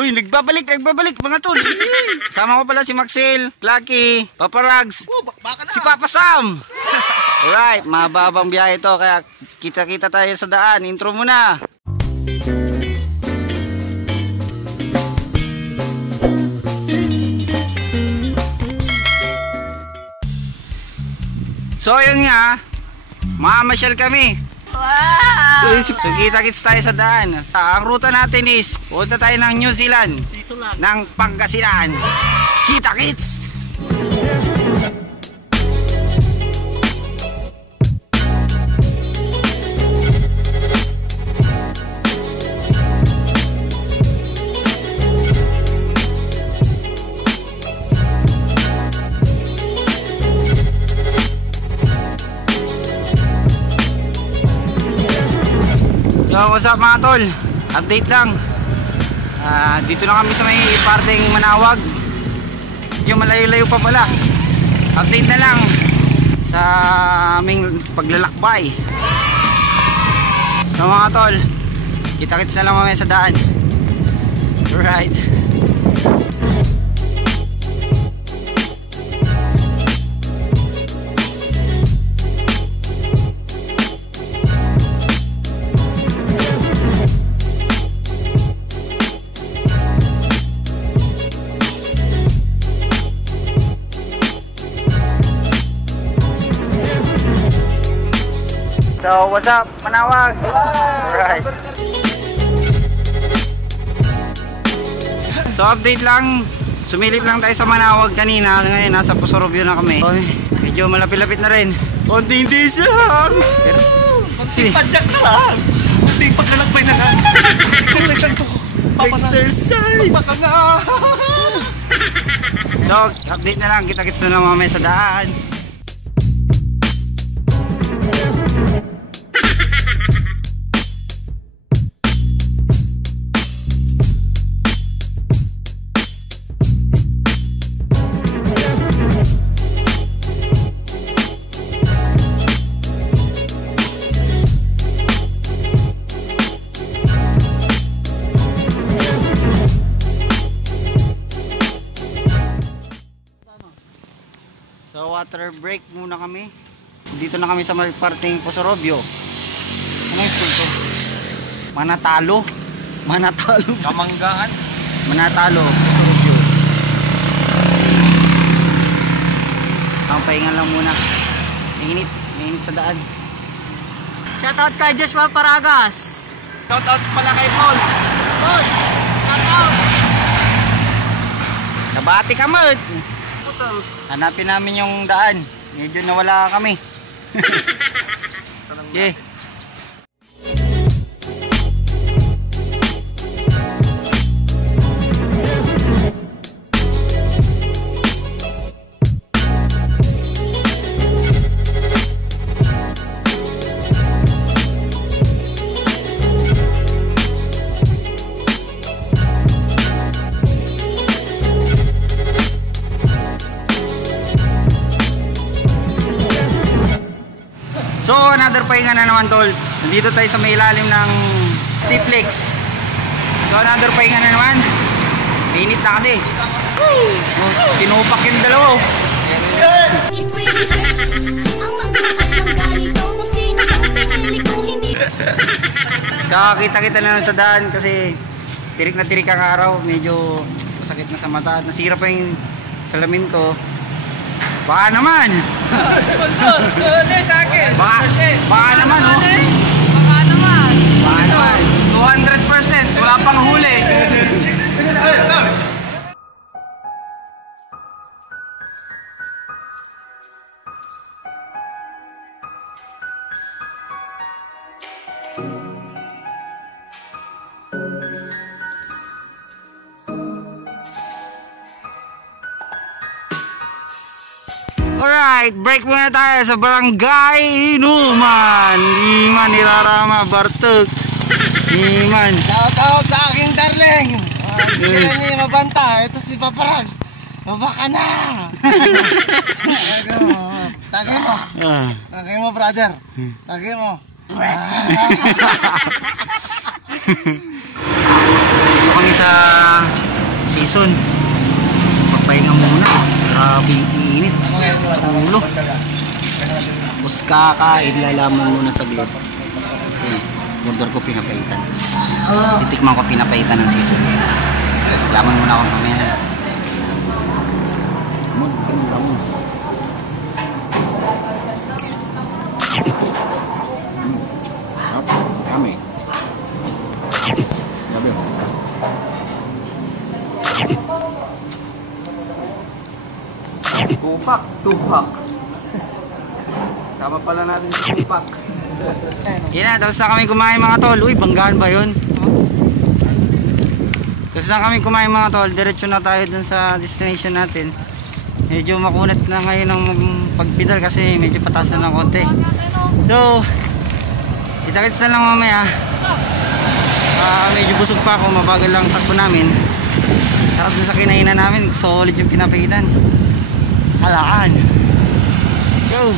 Uy, nagbabalik mga tol. Sama ko pala si Maxil, Lucky, Papa Rags, si Papa Sam. Alright, mababang biyahe ito, kaya kita-kita tayo sa daan. Intro muna. So yun nga, mamasyal kami. Wow! So kita-kits tayo sa daan. Ang ruta natin is punta tayo ng New Zealand, ng Pangasinan. Kita-kits! So what's up mga tol, update lang. Dito na kami sa may parteng Manawag. Yung malayo-layo pa pala. Update na lang sa aming paglalakbay. So mga tol, kita-kits na lang mamaya sa daan. Alright. So, what's up, Manawag? Alright. So, update lang. Sumilip lang tayo sa Manawag kanina. Ngayon, nasa Pusorobio na kami. So, medyo malapit-lapit na rin. Konting diesel lang. Konting padyak na lang. Konting paglalakbay na lang. Exercise lang to. Exercise! Baka na. So, update na lang. Kita-kits na lang mamaya sa daan. So water break muna kami. Dito na kami sa parteng Pusorobio. Ano yung school to? Manatalo. Kamanggaan. Manatalo, Pusorobio. Ang pahinga lang muna. Mainit sa daan. Shoutout kay Joshua Paragas. Shoutout pala kay Paul. Paul, shoutout. Nabati ka mo. Hanapin namin yung daan. Medyo nawala kami. Yeah. So another pahinga na naman tol. Nandito tayo sa may ilalim ng Steeplex. So another pahinga na naman. Mainit na kasi. Tinupak yung dalawa. So kita-kita na lang sa daan kasi tirik na tirik ang araw. Medyo masakit na sa mata at nasira pa yung salamin ko. Baka naman. Sponsor. Hindi sa akin. Baka naman, oh. Baka naman. 200%. Wala pang huli. Alright, break muna tayo sa Barangay Inuman. Iman, Nirarama, Bartok. Iman. Shoutout sa aking darling. Hindi niya mabanta. Ito si Papa Rags. Baka na. Tagay mo. Tagay mo, brother. Tagay mo. Dito kami sa Quezon. Magpahinga muna. Grabe yung init. Sakit sa ulo. Tapos kakain, lalaman muna sa glot. Order ko pinapaitan. Titikman ko pinapaitan ng season. Laman muna ako mamaya na. Lamon. Kami. Gabi. Tupak. Sama pala natin si tupak. Yan na, tapos na kami kumain mga tol. Uy, banggaan ba yun? Tapos na kami kumain mga tol. Diretso na tayo dun sa destination natin. Medyo makunat na ngayon ng pagpidal kasi medyo pataas na ng konti. So, kita-kits na lang mamaya. Medyo busog pa ako, mabagal lang takbo namin. Sarap dun sa kinainan namin, solid yung pinapagitan. Halaan. Go!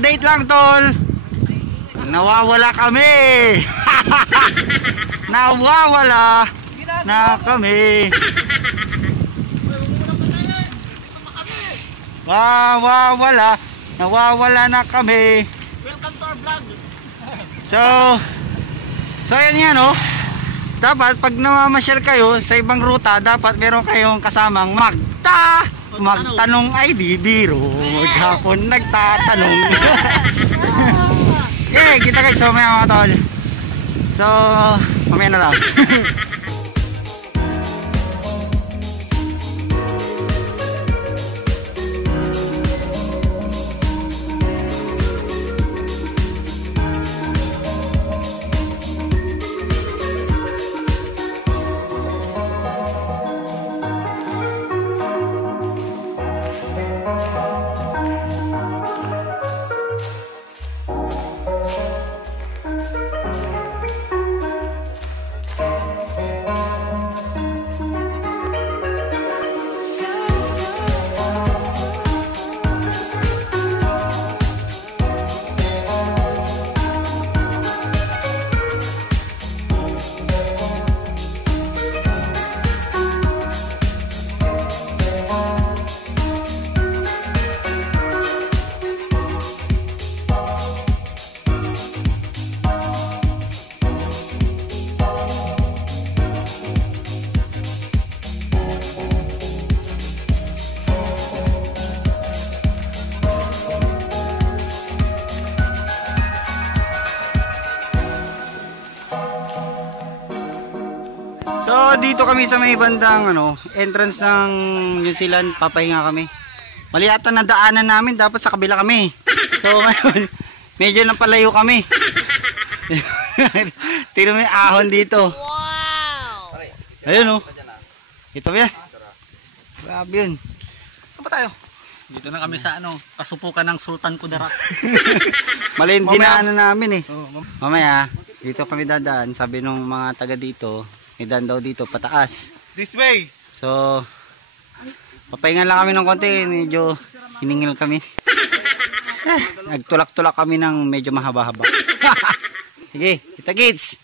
Update lang tol, nawawala kami. Nawawala na kami. Nawawala na kami. Welcome to our vlog. So yan yan oh. Dapat pag namamasyal kayo sa ibang ruta, dapat meron kayong kasamang magtanong ay di biro. Maghapon nagtatanong. Kita guys, so mamaya mga tol. So mamaya na lang. So dito kami sa may bandang entrance ng New Zealand, papahinga kami. Mali ata na daanan namin, dapat sa kabila kami. So ngayon, medyo nang palayo kami. Tiro mo yung ahon dito. Wow! Ayun oh. Ito ba yan? Grabe yun. Saan pa tayo? Dito na kami sa kasupukan ng Sultan Kudarat. Mali yung dinaanan namin eh. Mamaya, dito kami dadaan. Sabi nung mga taga dito, may daan daw dito pataas. This way. So papahinga lang kami ng konti, medyo hiningil kami. Nagtulak-tulak kami ng medyo mahaba-haba. Sige, kita kids.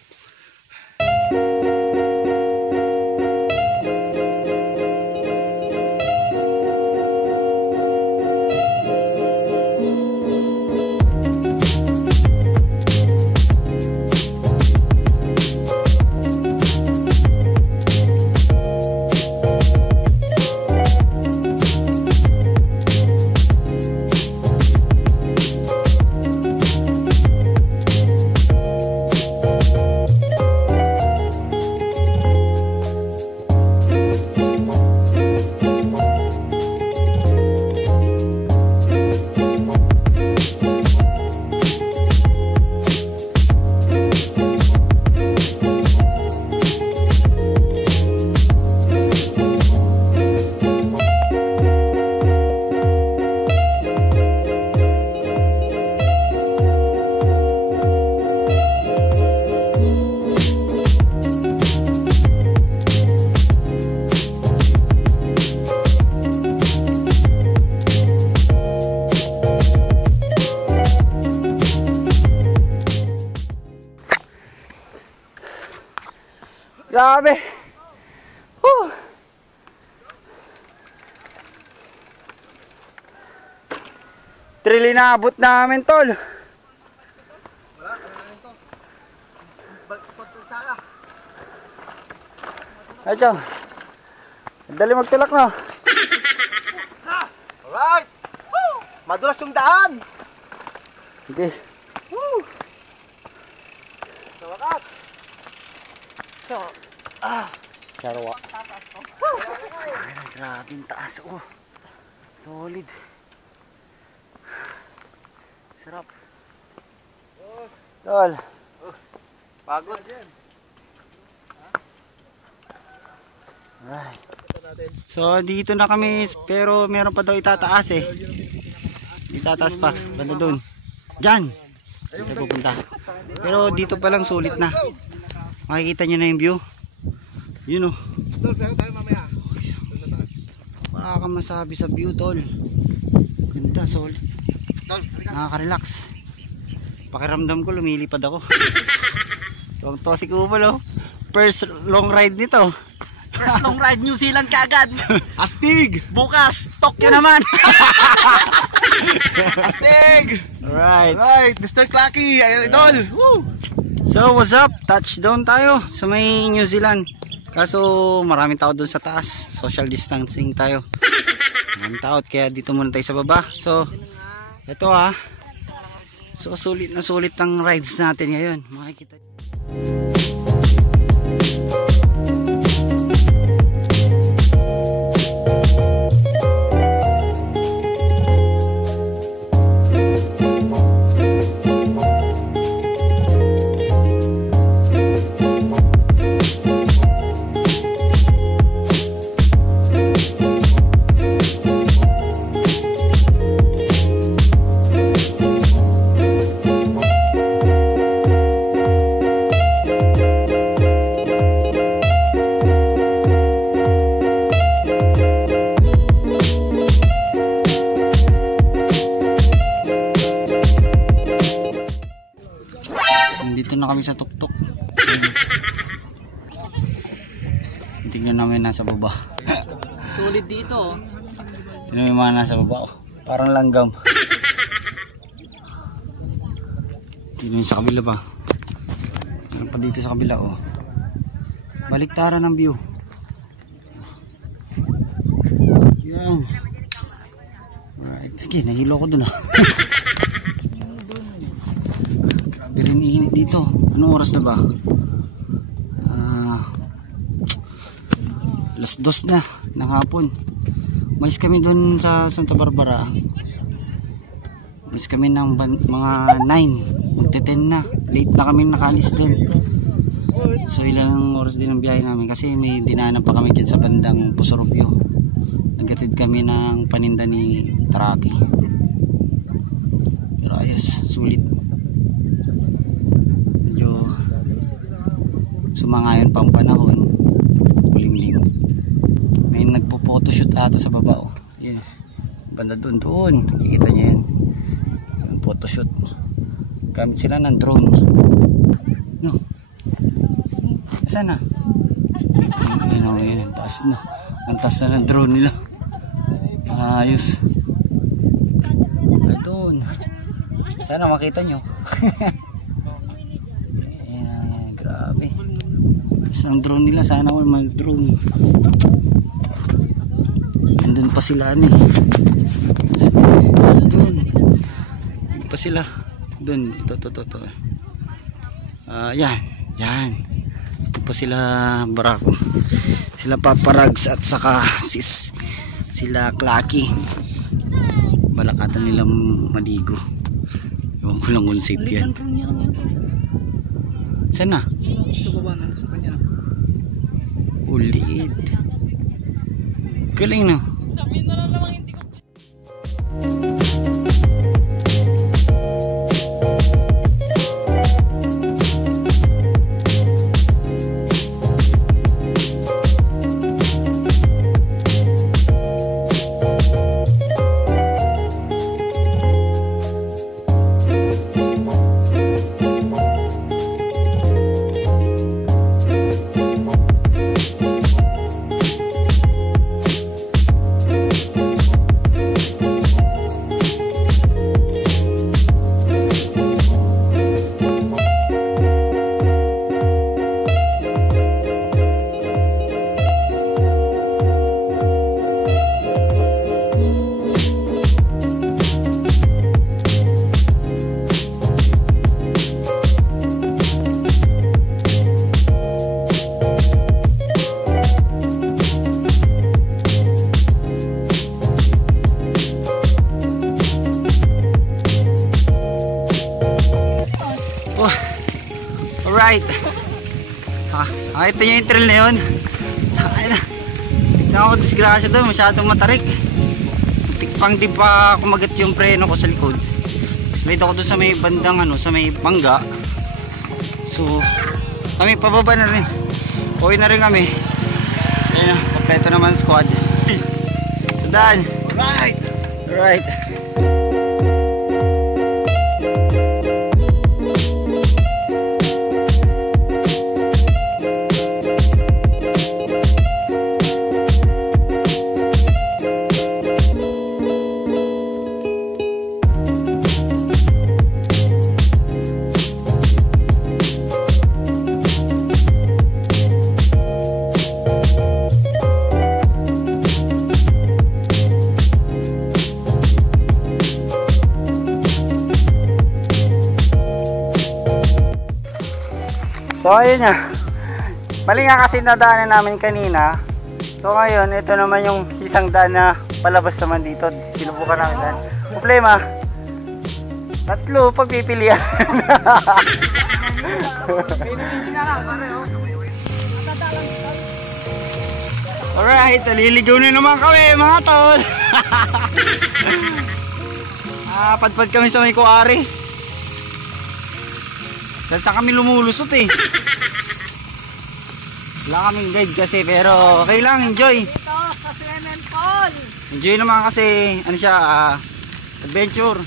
grabe. Whew. Trail inaabot namin, tol. Ay, Chong. Dali magtulak, no? Alright! Madulas yung daan! Sige. Sa wakas! Sarwa. Ay, grabe yung taas. Oh. Solid. Sarap. Tol. Pagod yan. Alright. So dito na kami, pero meron pa daw itataas eh. Itataas pa, banda doon. Diyan. Dito pupunta. Pero dito pa lang sulit na. Makikita nyo na yung view. Yun oh. Tol, sa'yo tayo mamaya. Wala kang masabi sa view, tol. Ganda, solid. Tol, Nakaka-relax. Pakiramdam ko lumilipad ako. Tuwang-tuwa si Kupal oh. First long ride nito. First long ride New Zealand kaagad. Astig! Bukas, Tokyo naman. Astig! Alright. Alright, Mr. Clacky, idol! Woo! So what's up? Touchdown tayo sa may New Zealand. Kaso maraming tao doon sa taas. Social distancing tayo. Maraming tao kaya dito muna tayo sa baba. So ito ha. So sulit na sulit ang rides natin ngayon. Makikita. Dito na kami sa tuktok. Tingnan namin nasa baba. Sulit dito. Tingnan namin mga nasa baba. Oh. Parang langgam. Tingnan sa kabila pa. Meron pa dito sa kabila. Oh. Baliktaran ng view. Yan. Alright. Sige, nahilo ko dun ah. Grabe rin init dito. Anong oras na ba? Alas 2 na ng hapon. Malis kami dun sa Santa Barbara. Malis kami ng mga 9. Magte-10 na. Late na kami nakaalis dun. So ilang oras din ang biyahe namin kasi may dinaanan pa kami dyan sa bandang Pusorobio. Naghatid kami ng paninda ni Taraki. Pero ayos, sulit. Medyo sumangayon pa ang panahon. Kulimlim. May nagpo-photoshoot ato sa baba oh. Yeah. Banda doon. Nakikita niyo yan. Yung photoshoot. Gamit sila ng drone. No. Saan na? Ayun o, yun. Ang taas na. Ang taas na ng drone nila. Ayos. Doon. Sana makita nyo. Ayan, grabe. Taas ng drone nila. Sana all mag-drone. Andun pa sila ano eh. Doon. Doon pa sila. Doon. Ito. Yan. Yan. Pa sila Barako, sila Paparags at saka sila Clacky. Balakatan nilang maligo. Ewan ko lang kung safe yan. Saan na? Ulit. Galing no? Nakita niyo yung trail na yun? Ay na. Tignan ako disgrasya doon, masyadong matarik. Pang di pa kumagat yung preno ko sa likod. Slide ako doon sa may bandang ano, sa may bangga. So, kami pababa na rin. Uwi na rin kami. Ayun na, kompleto naman squad. So, daan. Right! Right. So ayun na. Mali nga kasi nadaanan namin kanina. So ngayon, ito naman yung isang daan na palabas naman dito. Sinubukan namin daan. Problema, tatlo pagpipilian. Alright, naliligaw na naman kami mga tol. Padpad kami sa may kuwari. Saan kami lumulusot eh. Wala kaming guide kasi pero okay lang, enjoy. Dito sa swimming pool. Enjoy naman kasi ano siya, adventure.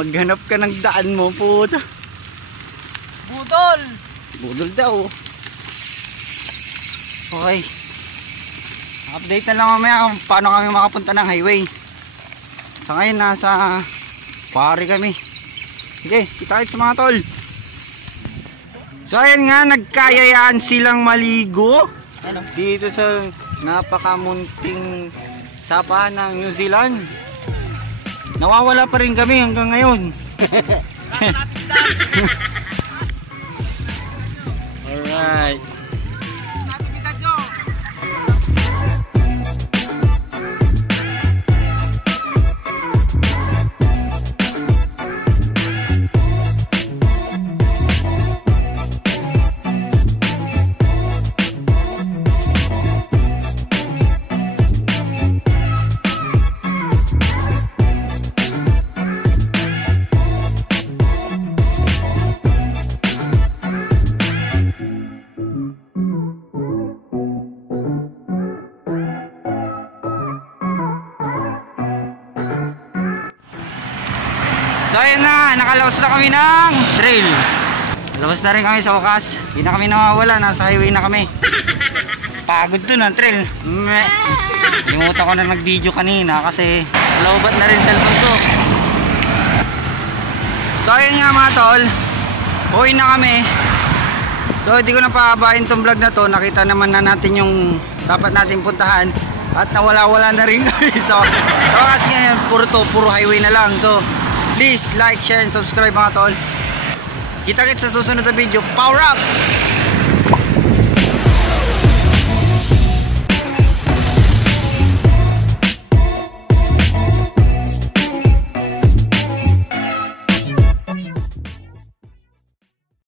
Maghanap ka ng daan mo, puta. Budol. Budol daw. Okay. Update na lang mamaya kung paano kami makapunta ng highway. Sa ngayon nasa pari kami. Sige, kita-kits mga tol. So ayan nga, nagkayayaan silang maligo dito sa napakamunting sapa ng New Zealand. Nawawala pa rin kami hanggang ngayon. Alright. So ayun na, nakalabas na kami ng trail. Labas na rin kami sa wakas. Hindi na kami nawawala, nasa highway na kami. Pagod dun ang trail. Limutan ko na nag-video kanina kasi lowbat na rin cellphone ko. So ayun nga mga tol, uwi na kami. So hindi ko na paabahin tong vlog na to. Nakita naman na natin yung dapat natin puntahan. At nawala-wala na rin kami. So kasi ngayon puro highway na lang. So please like, share, and subscribe mga tol. Kita-kits sa susunod na video. Power up!